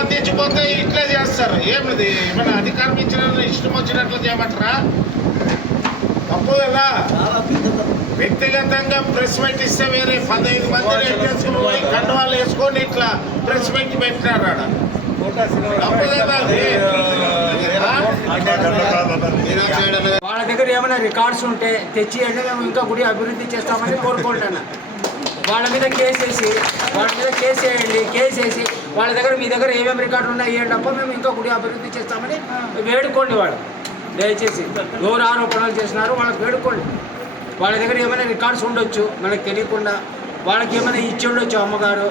స్పందించిపోతే ఇట్లా చేస్తారు. ఏమిది ఏమైనా అధికారం ఇచ్చిన ఇష్టం వచ్చినట్లు చేయమంటారా? తప్పు కదా. వ్యక్తిగతంగా ప్రెస్ మీట్ ఇస్తే వేరే పదహైదు మంది వేసుకుని పోయి కండవాళ్ళు వేసుకొని ఇట్లా ప్రెస్ మీట్ పెట్టినారు ఆడ. తప్పు కదా వాళ్ళ దగ్గర ఏమైనా రికార్డ్స్ ఉంటే తెచ్చి అంటే మేము ఇంకా గుడి అభివృద్ధి చేస్తామని కోరుకుంటున్నాను వాళ్ళ మీద కేసేసి వాళ్ళ మీద కేసు వేయండి కేసు వేసి వాళ్ళ దగ్గర మీ దగ్గర ఏమేమి రికార్డులు ఉన్నాయి ఇవ్వండి మేము ఇంకా గుడి అభివృద్ధి చేస్తామని వేడుకోండి వాళ్ళు. దయచేసి ఎవరు ఆరోపణలు చేసినారు వాళ్ళకి వేడుకోండి. వాళ్ళ దగ్గర ఏమైనా రికార్డ్స్ ఉండొచ్చు మనకు తెలియకుండా వాళ్ళకి ఏమైనా ఇచ్చి ఉండొచ్చు అమ్మగారు.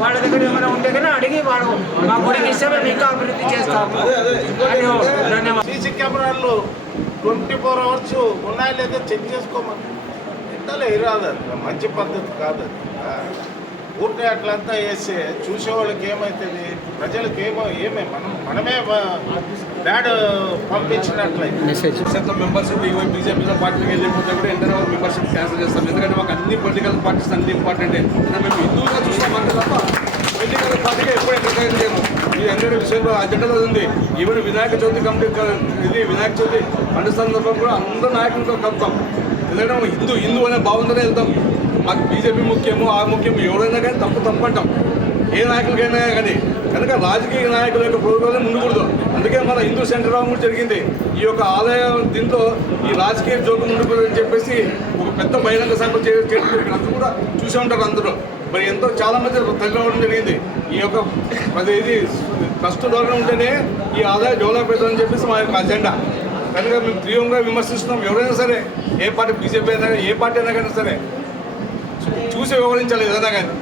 వాళ్ళ దగ్గర ఏమైనా ఉంటే కానీ అడిగి వాడు మా గుడికి ఇస్తే మేము ఇంకా అభివృద్ధి చేస్తాము. ధన్యవాదాలు. సీసీ కెమెరాలు ట్వంటీ ఫోర్ అవర్స్ ఉన్నాయా లేదో చెక్ చేసుకోమని. ఇంతలో ఇరాదు అది. మంచి పద్ధతి కాదు అది. ఊరికే అట్లంతా వేస్తే చూసేవాళ్ళకి ఏమవుతుంది ప్రజలకు ఏమో ఏమే మనం మనమే బ్యాడ్ పంపించినట్లయితే. శాతం మెంబర్షిప్ ఇవి బీజేపీ పార్టీకి వెళ్ళిపోతే కూడా ఎంటర్ మెంబర్షిప్ క్యాన్సిల్ చేస్తాం. ఎందుకంటే మాకు అన్ని పొలిటికల్ పార్టీస్ అన్ని ఇంపార్టెంట్ మేము హిందువుగా చూస్తాం అంటే తప్ప పొలిటికల్ పార్టీగా ఎప్పుడు ఎంటర్టైన్ చేయము. ఈ అన్ని విషయంలో అజెండాలో ఉంది. ఈవెన్ వినాయక చవితి కమిటీ ఇది వినాయక చవితి పండుగ సందర్భం కూడా అందరు నాయకులతో కలుపుతాం ఎందుకంటే మనం హిందూ హిందూ అనే భావంతోనే వెళ్తాం. మాకు బీజేపీ ముఖ్యము ఆ ముఖ్యము ఎవరైనా కానీ తప్పు తప్పు అంటాం ఏ నాయకులకైనా కానీ. కనుక రాజకీయ నాయకుల యొక్క ప్రోగ్రాం ఉండకూడదు అందుకే మన హిందూ సెంటర్ కూడా జరిగింది. ఈ యొక్క ఆలయం దీంతో ఈ రాజకీయ జోకం ఉండకూడదు అని చెప్పేసి ఒక పెద్ద బహిరంగ సభ చేయడం అందరూ కూడా చూసే ఉంటారు అందరూ. మరి ఎంతో చాలామంది తగ్గి రావడం జరిగింది. ఈ యొక్క అది ఇది ట్రస్ట్ ద్వారా ఉంటేనే ఈ ఆదాయం డెవలప్ అవుతుందని చెప్పేసి మా యొక్క అజెండా. కనుక మేము తీవ్రంగా విమర్శిస్తున్నాం. ఎవరైనా సరే ఏ పార్టీ బీజేపీ అయినా ఏ పార్టీ అయినా కానీ సరే చూసి వివరించాలి ఏదైనా కానీ.